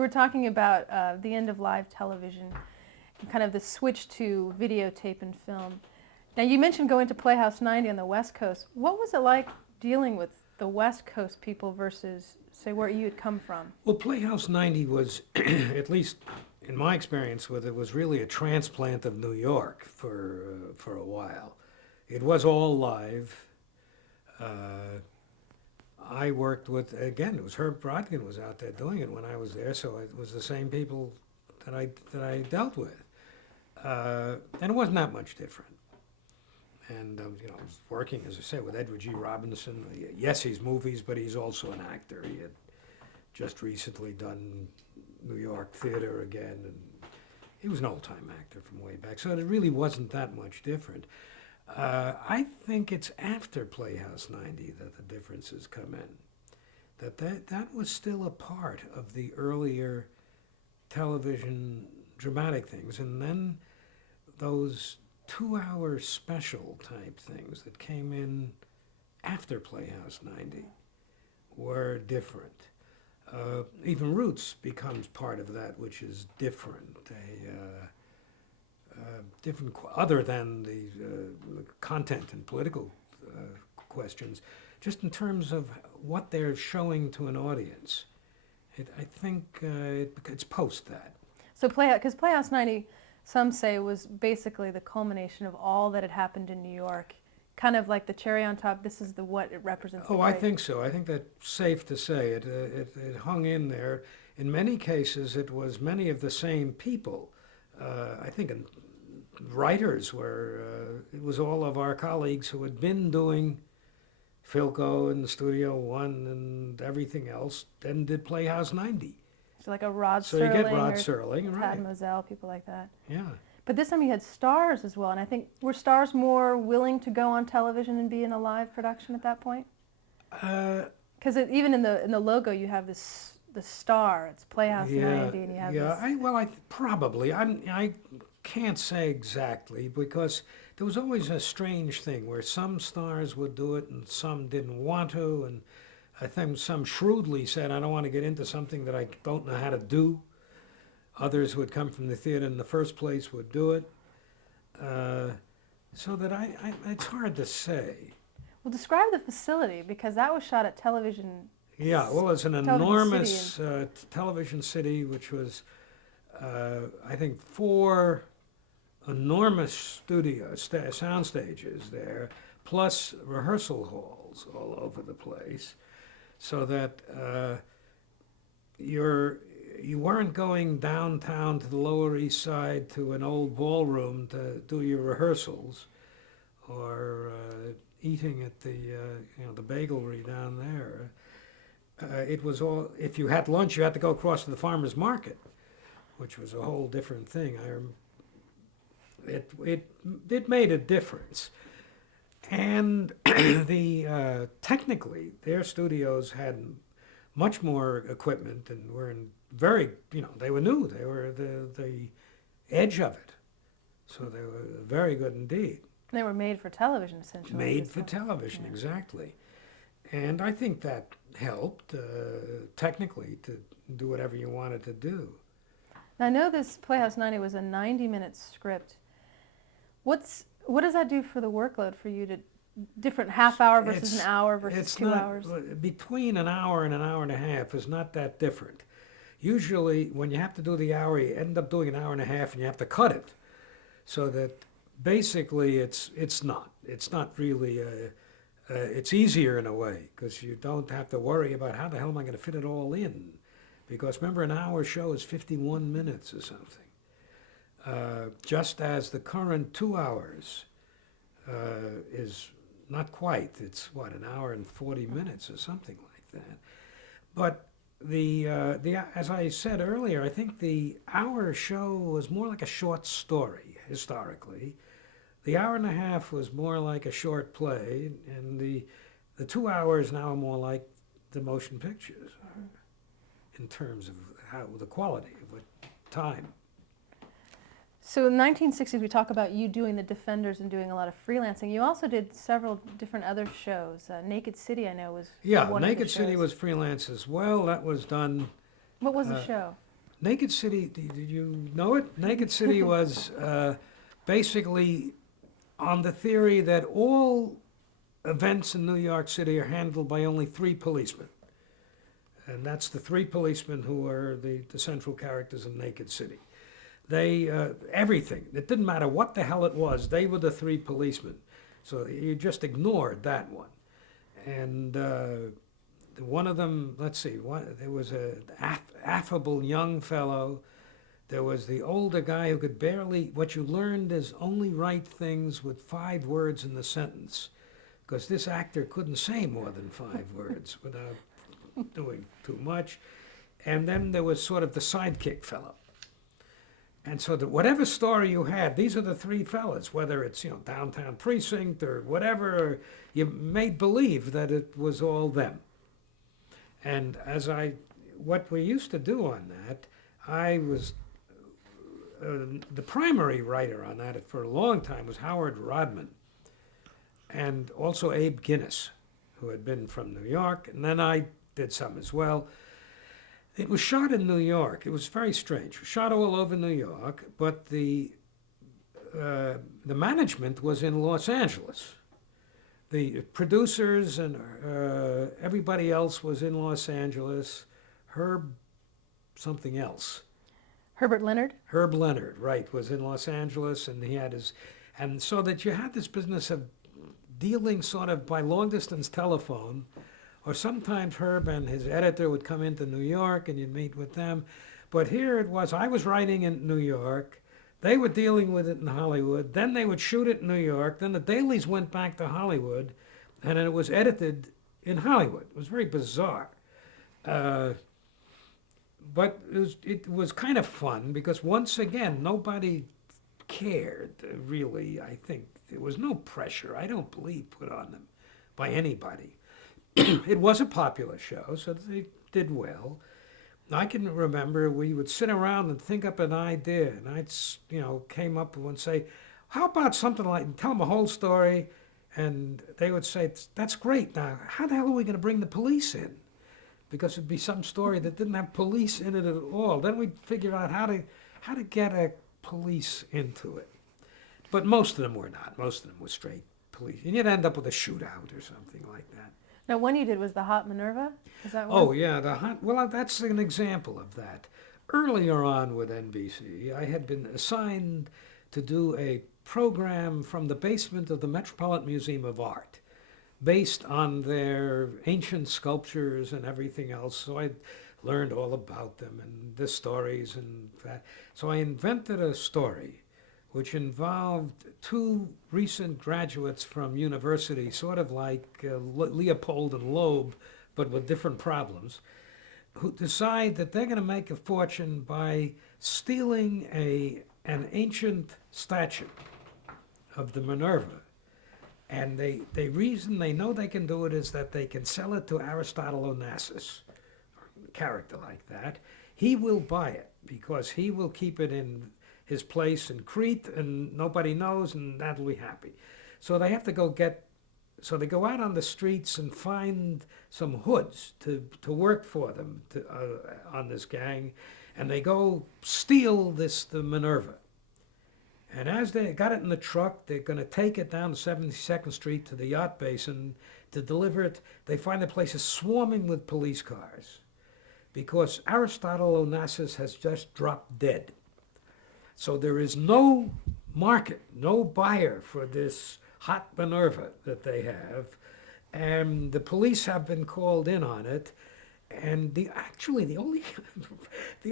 were talking about the end of live television, and kind of the switch to videotape and film. Now, you mentioned going to Playhouse 90 on the West Coast. What was it like dealing with the West Coast people versus, say, where you had come from? Well, Playhouse 90 was, at least in my experience with it, was really a transplant of New York for a while. It was all live. I worked with, again, it was Herb Brodkin was out there doing it when I was there, so it was the same people that I dealt with. And it wasn't that much different. And, I was working, as I said, with Edward G. Robinson. Yes, he's movies, but he's also an actor. He had just recently done New York theater again, and he was an old-time actor from way back. So it really wasn't that much different. I think it's after Playhouse 90 that the differences come in. That was still a part of the earlier television dramatic things. And then those 2-hour special type things that came in after Playhouse 90 were different. Even Roots becomes part of that, which is different. Different, other than the content and political questions, just in terms of what they're showing to an audience. I think it's post that. So because Playhouse 90, some say, was basically the culmination of all that had happened in New York. Kind of like the cherry on top, this is what it represents. Oh, I think so. I think that's safe to say. It hung in there. In many cases, it was many of the same people. I think writers were, it was all of our colleagues who had been doing Philco and Studio One and everything else, then did Playhouse 90. So like a Rod So Serling, you get Rod or Serling, Tad right? Moselle, people like that. Yeah. But this time you had stars as well, and I think, were stars more willing to go on television and be in a live production at that point? Because even in the logo you have the star. It's Playhouse 90, and you have this. Probably. I can't say exactly, because there was always a strange thing where some stars would do it and some didn't want to, and I think some shrewdly said, I don't want to get into something that I don't know how to do. Others who had come from the theater in the first place would do it. So that it's hard to say. Well, describe the facility, because that was shot at Television. Yeah, well, it's an Television enormous City television city, which was, I think, 4 enormous studios, sound stages there, plus rehearsal halls all over the place, so that you weren't going downtown to the Lower East Side to an old ballroom to do your rehearsals, or eating at the bagelry down there. It was all, if you had lunch, you had to go across to the farmer's market, which was a whole different thing. It made a difference. And technically, their studios had much more equipment and were in they were new. They were the edge of it. So they were very good indeed. They were made for television, essentially. Made for television, yeah. Exactly. And I think that helped technically to do whatever you wanted to do. Now, I know this Playhouse 90 was a 90-minute script. What does that do for the workload for you, to different half hour versus an hour versus 2 hours? Between an hour and a half is not that different. Usually when you have to do the hour, you end up doing an hour and a half and you have to cut it. So that basically it's not really, it's easier in a way, because you don't have to worry about how the hell am I going to fit it all in. Because remember, an hour show is 51 minutes or something. Just as the current 2 hours is not quite, it's an hour and 40 minutes or something like that. But as I said earlier, I think the hour show was more like a short story historically. The hour and a half was more like a short play, and the 2 hours now are more like the motion pictures in terms of the quality of what time. So in the 1960s, we talk about you doing The Defenders and doing a lot of freelancing. You also did several different other shows. Naked City, I know, was one of the Naked shows. City was freelance as well. That was done. What was the show? Naked City, did you know it? Naked City was basically on the theory that all events in New York City are handled by only three policemen. And that's the three policemen who are the central characters of Naked City. They, everything, it didn't matter what the hell it was, they were the three policemen. So you just ignored that one. And one of them, let's see, there was an affable young fellow. There was the older guy who could barely, what you learned is only write things with 5 words in the sentence. Because this actor couldn't say more than 5 words without doing too much. And then there was sort of the sidekick fellow. And so that whatever story you had, these are the three fellas, whether it's, downtown precinct or whatever, you made believe that it was all them. And what we used to do on that, I was, the primary writer on that for a long time was Howard Rodman, and also Abe Guinness, who had been from New York, and then I did some as well. It was shot in New York. It was very strange. It was shot all over New York, but the management was in Los Angeles. The producers and everybody else was in Los Angeles. Herb something else. Herbert Leonard? Herb Leonard, right, was in Los Angeles, and he had his, and so that you had this business of dealing sort of by long distance telephone, or sometimes Herb and his editor would come into New York and you'd meet with them. But here it was, I was writing in New York, they were dealing with it in Hollywood, then they would shoot it in New York, then the dailies went back to Hollywood, and then it was edited in Hollywood. It was very bizarre. But it was kind of fun because once again, nobody cared really, I think. There was no pressure, I don't believe, put on them by anybody. It was a popular show, so they did well. I can remember we would sit around and think up an idea, and I'd, came up and say, how about something like, tell them a whole story, and they would say, that's great, now how the hell are we going to bring the police in? Because it'd be some story that didn't have police in it at all. Then we'd figure out how to get a police into it. But most of them were not. Most of them were straight police. And you'd end up with a shootout or something like that. Now, one you did was the Hot Minerva? Is that one? Oh, yeah, well, that's an example of that. Earlier on with NBC, I had been assigned to do a program from the basement of the Metropolitan Museum of Art, based on their ancient sculptures and everything else. So I learned all about them and the stories and that. So I invented a story which involved 2 recent graduates from university, sort of like Leopold and Loeb, but with different problems, who decide that they're going to make a fortune by stealing an ancient statue of the Minerva. And the reason they know they can do it is that they can sell it to Aristotle Onassis, a character like that. He will buy it because he will keep it in his place in Crete and nobody knows, and that'll be happy. So they have to so they go out on the streets and find some hoods to work for them on this gang, and they go steal the Minerva. And as they got it in the truck, they're going to take it down to 72nd Street to the yacht basin to deliver it. They find the place is swarming with police cars because Aristotle Onassis has just dropped dead. So there is no market, no buyer for this hot Minerva that they have. And the police have been called in on it. And the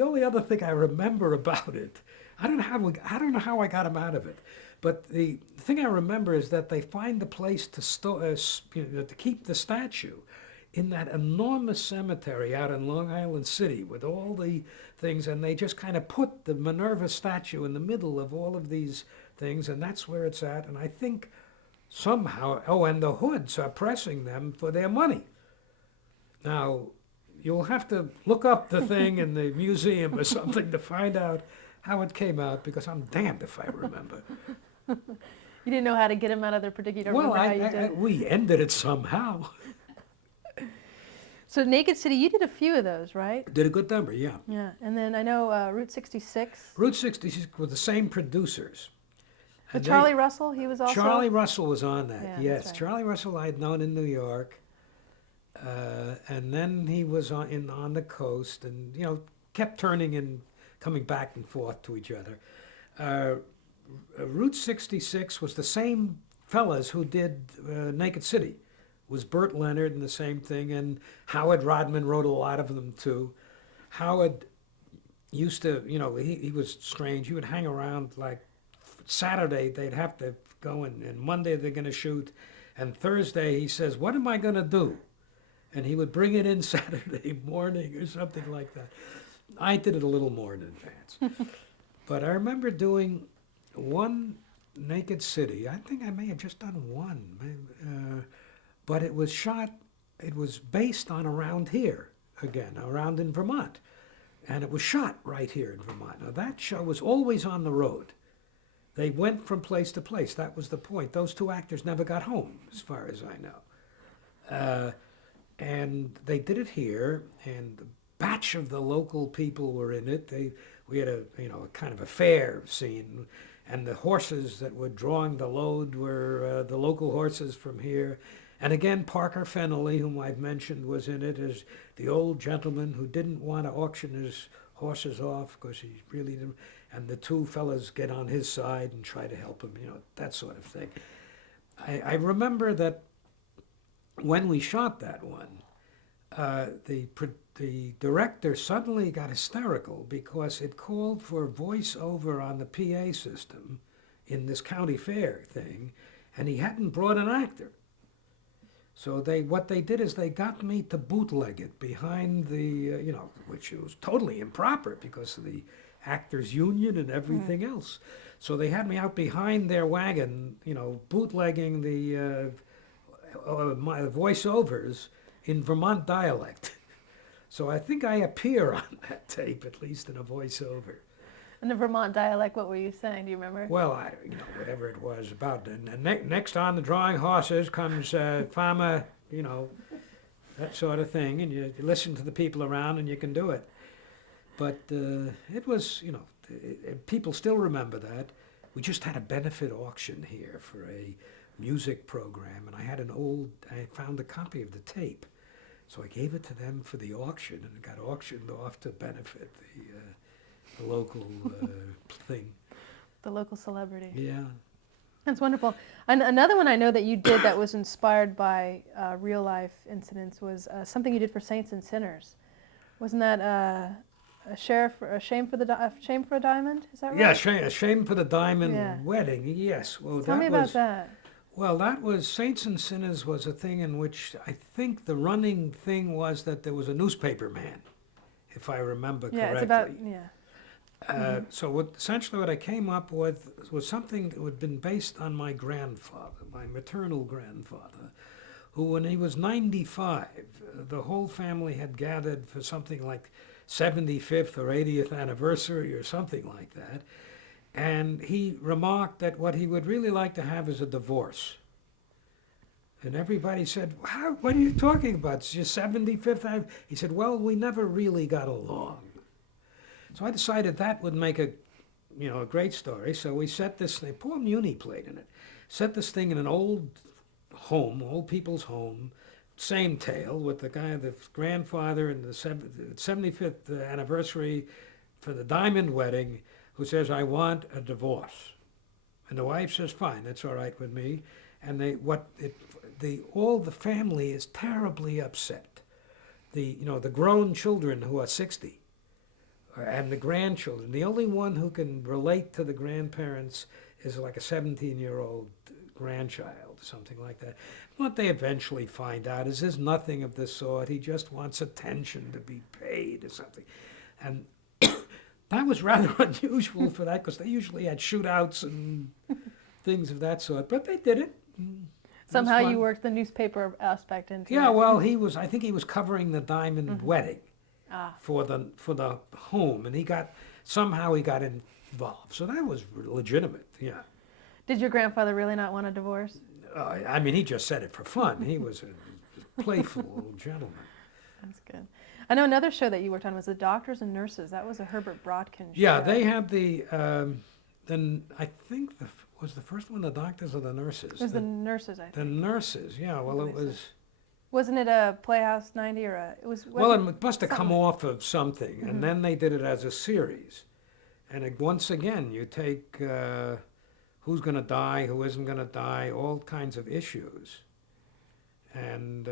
only other thing I remember about it, I don't know how I got him out of it, but the thing I remember is that they find the place to keep the statue in that enormous cemetery out in Long Island City with all the things, and they just kind of put the Minerva statue in the middle of all of these things, and that's where it's at. And I think somehow, and the hoods are pressing them for their money. Now, you'll have to look up the thing in the museum or something to find out how it came out, because I'm damned if I remember. You didn't know how to get them out of their particular. Well, how you did. we ended it somehow. So Naked City, you did a few of those, right? Did a good number, yeah. Yeah. And then I know Route 66. Route 66 were the same producers. With And Charlie Russell, he was also. Charlie Russell was on that, Yeah, that's yes. right. Charlie Russell I had known in New York. And then he was on the coast and, kept turning and coming back and forth to each other. Route 66 was the same fellas who did Naked City. It was Burt Leonard and the same thing, and Howard Rodman wrote a lot of them too. Howard used to, he was strange. He would hang around like Saturday, they'd have to go and Monday they're going to shoot, and Thursday he says, "What am I going to do?" And he would bring it in Saturday morning or something like that. I did it a little more in advance. But I remember doing one Naked City. I think I may have just done one. But it was based on around here, again, around in Vermont. And it was shot right here in Vermont. Now that show was always on the road. They went from place to place. That was the point. Those two actors never got home, as far as I know. And they did it here, and a batch of the local people were in it. We had a kind of a fair scene, and the horses that were drawing the load were the local horses from here. And again, Parker Fennelly, whom I've mentioned, was in it as the old gentleman who didn't want to auction his horses off because he really didn't. And the two fellas get on his side and try to help him, that sort of thing. I remember that when we shot that one, the director suddenly got hysterical because it called for voiceover on the PA system in this county fair thing, and he hadn't brought an actor. So what they did is they got me to bootleg it behind the, which was totally improper because of the actors union and everything else. So they had me out behind their wagon, bootlegging the my voiceovers in Vermont dialect. So I think I appear on that tape, at least in a voiceover. In the Vermont dialect, what were you saying? Do you remember? Well, whatever it was about. And next on the drawing horses comes farmer, that sort of thing. And you listen to the people around and you can do it. But it was, people still remember that. We just had a benefit auction here for a music program. And I found a copy of the tape. So I gave it to them for the auction, and it got auctioned off to benefit the local thing. The local celebrity. Yeah. That's wonderful. And another one I know that you did that was inspired by real life incidents was something you did for Saints and Sinners. Wasn't that a shame for a diamond? Is that right? Yeah, a shame for the diamond wedding. Yes. Well, Tell me about that. Well, that was Saints and Sinners was a thing in which I think the running thing was that there was a newspaper man, if I remember correctly. Yeah, it's about So essentially what I came up with was something that had been based on my grandfather, my maternal grandfather, who when he was 95, the whole family had gathered for something like 75th or 80th anniversary or something like that. And he remarked that what he would really like to have is a divorce. And everybody said, what are you talking about? It's your 75th. He said, well, we never really got along. So I decided that would make a great story. So we set this thing, Paul Muni played in it, set this thing in an old people's home, same tale with the grandfather and the 75th anniversary for the diamond wedding, who says, I want a divorce. And the wife says, fine, that's all right with me. And all the family is terribly upset. The grown children who are 60 and the grandchildren, the only one who can relate to the grandparents is like a 17-year-old grandchild, something like that. What they eventually find out is there's nothing of the sort. He just wants attention to be paid or something. And that was rather unusual for that because they usually had shootouts and things of that sort. But they did it. Somehow you worked the newspaper aspect into it. Yeah, well, I think he was covering the diamond wedding for the home, and somehow he got involved. So that was legitimate, yeah. Did your grandfather really not want a divorce? I mean, he just said it for fun. He was a playful old gentleman. That's good. I know another show that you worked on was The Doctors and Nurses. That was a Herbert Brodkin show. Yeah, they have the, then I think was the first one the doctors or the nurses? It was the nurses, I think. The nurses, yeah, well, it believe so. was, Wasn't it a Playhouse 90 or a, it was, well, wasn't it must have come something like- off of something, Mhm. and then they did it as a series. And once again, you take who's going to die, who isn't going to die, all kinds of issues, and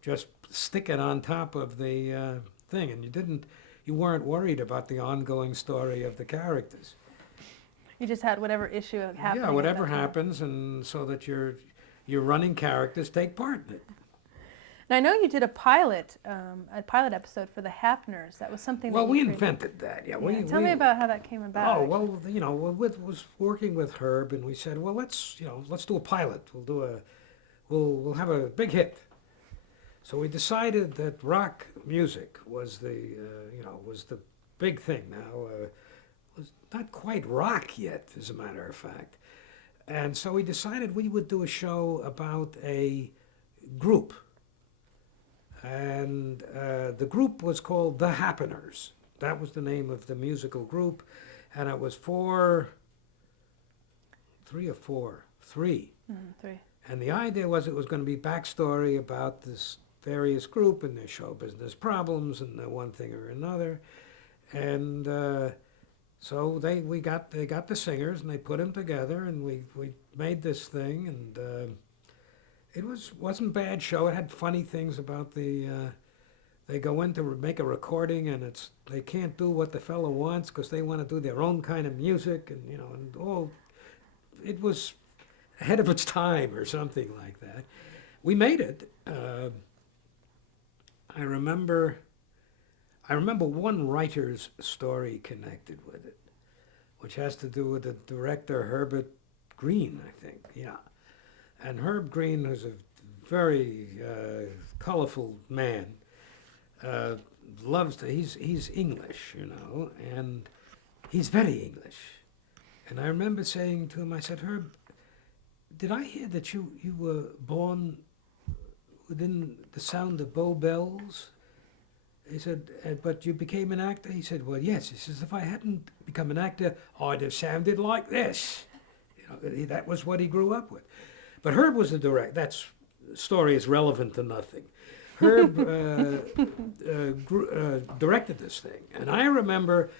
just stick it on top of the thing. And you weren't worried about the ongoing story of the characters. You just had whatever issue happened. Yeah, whatever happens, and so that your running characters take part in it. And I know you did a pilot episode for the Hapners. That was something. Well, that we you created. invented that. Yeah, Yeah, tell me about how that came about. Oh well, you know, was working with Herb, and we said, well, let's do a pilot. We'll have a big hit. So we decided that rock music was the big thing now. Was not quite rock yet, as a matter of fact. And so we decided we would do a show about a group. And the group was called The Happeners. That was the name of the musical group. And it was three. Three. And the idea was it was going to be backstory about this various group and their show business problems and the one thing or another. And so they got the singers and they put them together and we made this thing, and it wasn't a bad show. It had funny things about they go in to make a recording and they can't do what the fellow wants because they want to do their own kind of music, and it was ahead of its time or something like that. We made it. I remember one writer's story connected with it, which has to do with the director Herbert Green, I think. Yeah, and Herb Green was a very colorful man. He's English, and he's very English. And I remember saying to him, I said, Herb, did I hear that you were born within the sound of Bow Bells? He said, but you became an actor? He said, well, yes. He says, if I hadn't become an actor, I'd have sounded like this. That was what he grew up with. But Herb was the director. That story is relevant to nothing. Herb directed this thing. And I remember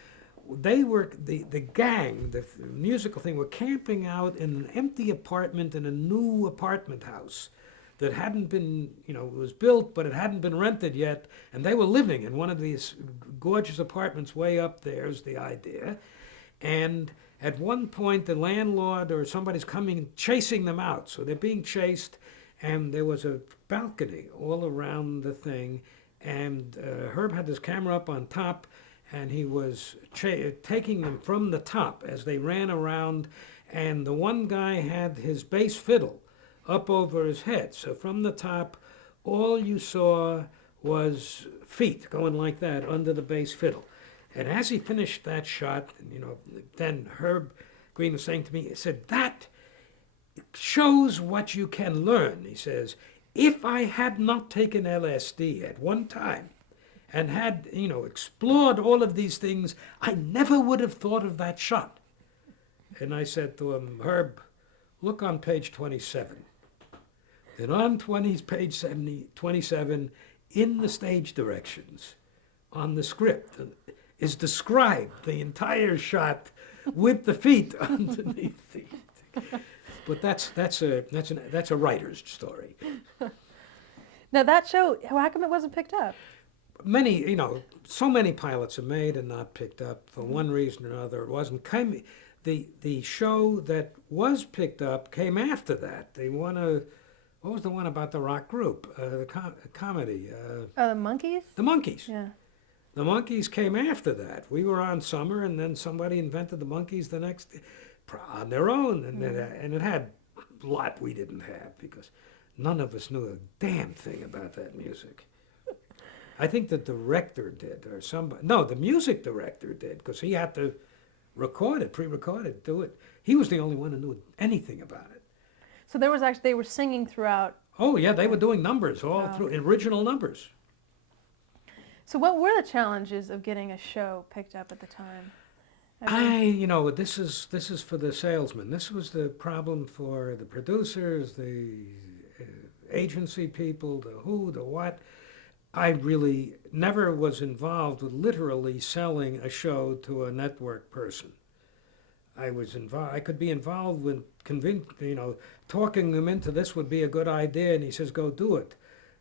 they were, the gang, the musical thing, were camping out in an empty apartment in a new apartment house that hadn't been, it was built, but it hadn't been rented yet. And they were living in one of these gorgeous apartments way up there, is the idea. And at one point, the landlord or somebody's coming, chasing them out. So they're being chased, and there was a balcony all around the thing. And Herb had his camera up on top, and he was taking them from the top as they ran around. And the one guy had his bass fiddle up over his head. So from the top, all you saw was feet going like that under the bass fiddle. And as he finished that shot, then Herb Green was saying to me, he said, that shows what you can learn. He says, if I had not taken LSD at one time and had, explored all of these things, I never would have thought of that shot. And I said to him, Herb, look on page 27. Then on page 27, in the stage directions, on the script, is described the entire shot with the feet underneath the. But that's a writer's story. Now that show, how come it wasn't picked up? Many, so many pilots are made and not picked up for one reason or another. It wasn't. The show that was picked up came after that. They won a. What was the one about the rock group? The comedy. The Monkees? The Monkees. Yeah. The Monkees came after that. We were on Summer, and then somebody invented the Monkees the next on their own, and it had a lot we didn't have because none of us knew a damn thing about that music. I think the director did, or somebody. No, the music director did, because he had to record it, pre-record it, do it. He was the only one who knew anything about it. So there was actually, they were singing throughout. Oh yeah, they were doing numbers all through, original numbers. So what were the challenges of getting a show picked up at the time? You know, this is for the salesman. This was the problem for the producers, the agency people, the who, the what. I really never was involved with literally selling a show to a network person. I was involved. I could be involved with talking them into this would be a good idea, and he says, "Go do it."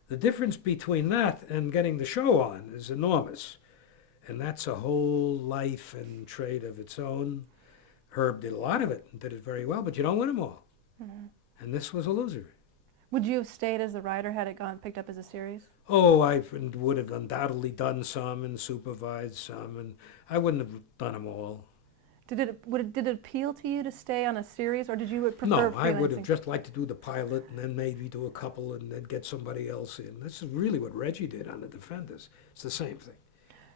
The difference between that and getting the show on is enormous, and that's a whole life and trade of its own. Herb did a lot of it and did it very well, but you don't win them all, and this was a loser. Would you have stayed as the writer had it gone picked up as a series? Oh, I would have undoubtedly done some and supervised some, and I wouldn't have done them all. Did it appeal to you to stay on a series, or did you prefer No, I freelancing? would have just liked to do the pilot and then maybe do a couple and then get somebody else in. This is really what Reggie did on The Defenders. It's the same thing.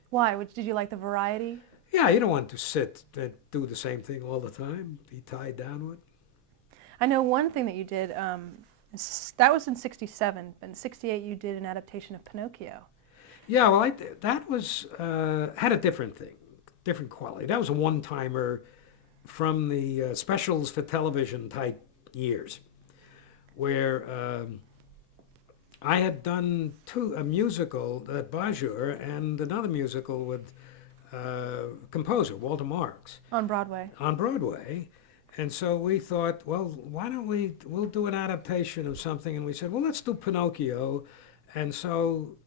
Why? Did you like the variety? Yeah, you don't want to sit and do the same thing all the time, be tied down with. I know one thing that you did, that was in '67, but in '68 you did an adaptation of Pinocchio. Yeah, well, that was, had a different thing, different quality. That was a one-timer from the specials for television type years, where I had done a musical at Bajur and another musical with composer Walter Marks On Broadway. on Broadway. And so we thought, well, why don't we'll do an adaptation of something. And we said, well, let's do Pinocchio. And so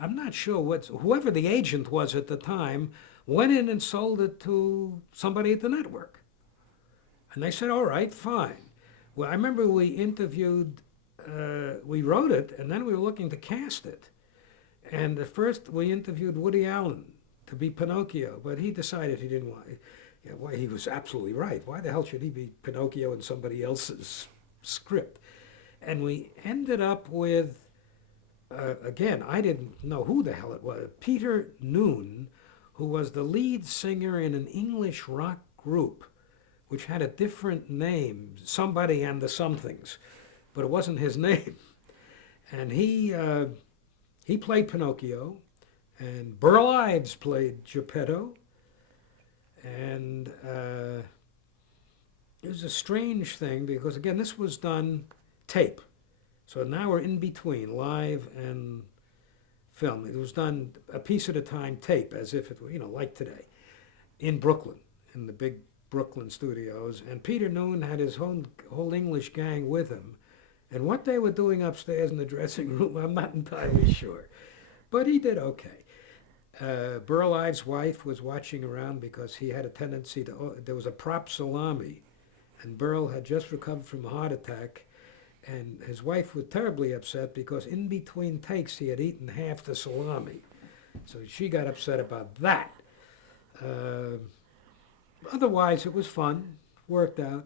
I'm not sure whoever the agent was at the time went in and sold it to somebody at the network. And they said, all right, fine. Well, I remember we interviewed, we wrote it, and then we were looking to cast it. And at first we interviewed Woody Allen to be Pinocchio, but he decided he didn't want it. Yeah, well, he was absolutely right. Why the hell should he be Pinocchio in somebody else's script? And we ended up with, again, I didn't know who the hell it was, Peter Noon, who was the lead singer in an English rock group, which had a different name, Somebody and the Somethings, but it wasn't his name. And he played Pinocchio, and Burl Ives played Geppetto. And it was a strange thing because, again, this was done tape. So now we're in between live and film. It was done a piece at a time, tape, as if it were, like today, in Brooklyn, in the big Brooklyn studios. And Peter Noon had his whole English gang with him. And what they were doing upstairs in the dressing room, I'm not entirely sure. But he did okay. Burl Ives' wife was watching around because he had a tendency there was a prop salami, and Burl had just recovered from a heart attack, and his wife was terribly upset because in between takes he had eaten half the salami. So she got upset about that. Otherwise, it was fun, worked out.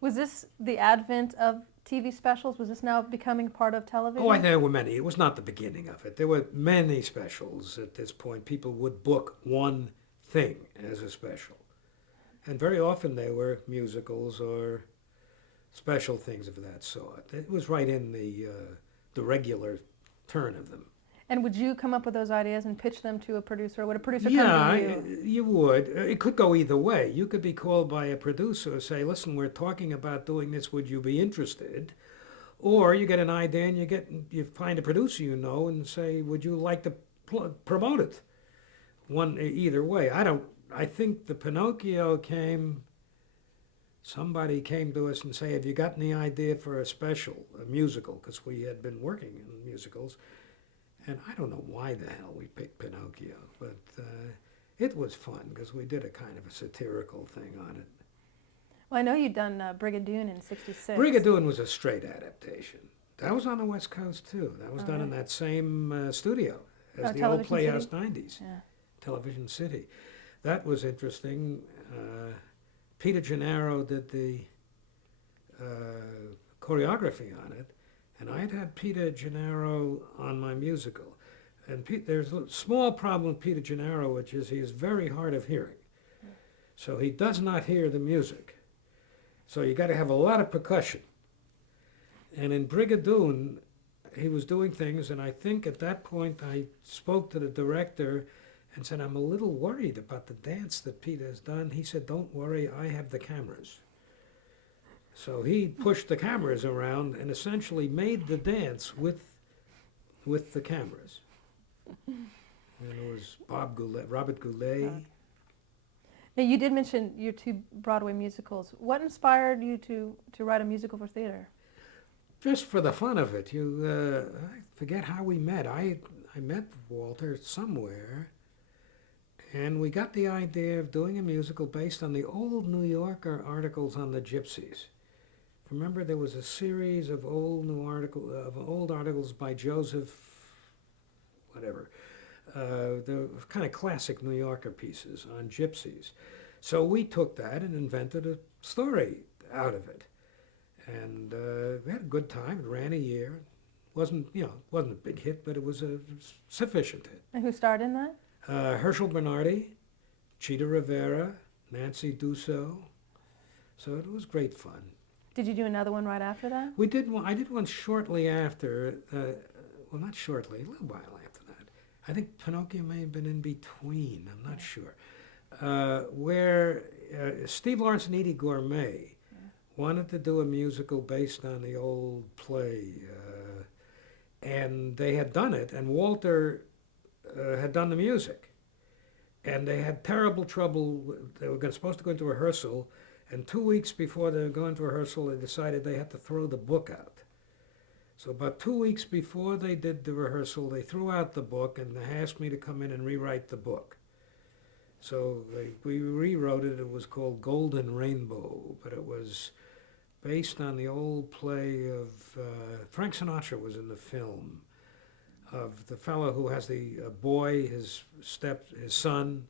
Was this the advent of TV specials? Was this now becoming part of television? Oh, there were many. It was not the beginning of it. There were many specials at this point. People would book one thing as a special. And very often they were musicals or special things of that sort. It was right in the regular turn of them. And would you come up with those ideas and pitch them to a producer? Or would a producer Yeah, come to you? you would. It could go either way. You could be called by a producer and say, listen, we're talking about doing this. Would you be interested? Or you get an idea and you find a producer you know and say, would you like to promote it? Either way. I think the Pinocchio somebody came to us and say, have you got any idea for a musical? Because we had been working in musicals. And I don't know why the hell we picked Pinocchio, but it was fun because we did a kind of a satirical thing on it. Well, I know you'd done Brigadoon in '66. Brigadoon was a straight adaptation. That was on the West Coast too. That was done in right. that same studio as the old Television Playhouse City? 90s, Yeah. Television City. That was interesting. Peter Gennaro did the choreography on it. And I'd had Peter Gennaro on my musical. And there's a small problem with Peter Gennaro, which is he is very hard of hearing. So he does not hear the music. So you got to have a lot of percussion. And in Brigadoon, he was doing things, and I think at that point I spoke to the director and said, I'm a little worried about the dance that Peter has done. He said, don't worry, I have the cameras. So he pushed the cameras around and essentially made the dance with the cameras. And it was Robert Goulet. Now, you did mention your two Broadway musicals. What inspired you to write a musical for theater? Just for the fun of it. I forget how we met. I met Walter somewhere, and we got the idea of doing a musical based on the old New Yorker articles on the Gypsies. Remember, there was a series of old articles by Joseph, whatever. The kind of classic New Yorker pieces on gypsies. So we took that and invented a story out of it. And we had a good time. It ran a year. Wasn't a big hit, but it was a sufficient hit. And who starred in that? Herschel Bernardi, Chita Rivera, Nancy Dussault. So it was great fun. Did you do another one right after that? We did one. I did one shortly after. Well, not shortly. A little while after that. I think Pinocchio may have been in between. I'm not sure. Where Steve Lawrence and Edie Gourmet wanted to do a musical based on the old play, and they had done it, and Walter had done the music, and they had terrible trouble. They were supposed to go into rehearsal, and 2 weeks before they were going to rehearsal, they decided they had to throw the book out. So about 2 weeks before they did the rehearsal, they threw out the book and they asked me to come in and rewrite the book. So we rewrote it. It was called Golden Rainbow, but it was based on the old play of Frank Sinatra was in the film, of the fellow who has the boy, his son,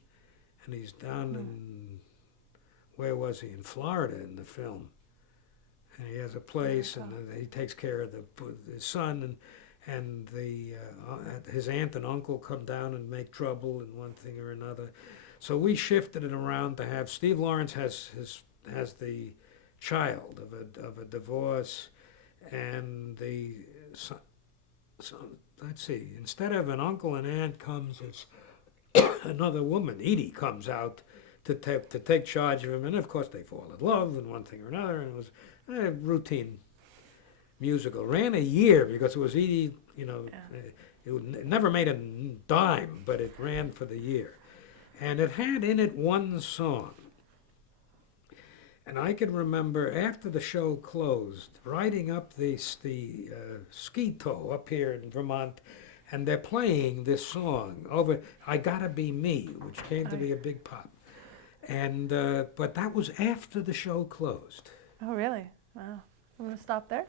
and he's down in, where was he, in Florida in the film. And he has a place, and he takes care of his son, and his aunt and uncle come down and make trouble in one thing or another. So we shifted it around to have Steve Lawrence has the child of a divorce, and the son, let's see, instead of an uncle and aunt comes, it's another woman. Edie comes out to take charge of him, and of course they fall in love and one thing or another, and it was a routine musical. Ran a year because it was Edie, it never made a dime, but it ran for the year. And it had in it one song. And I can remember after the show closed, riding up the ski tow up here in Vermont, and they're playing this song over I Gotta Be Me, which came to be a big pop. And but that was after the show closed. Oh, really? Wow. I'm going to stop there.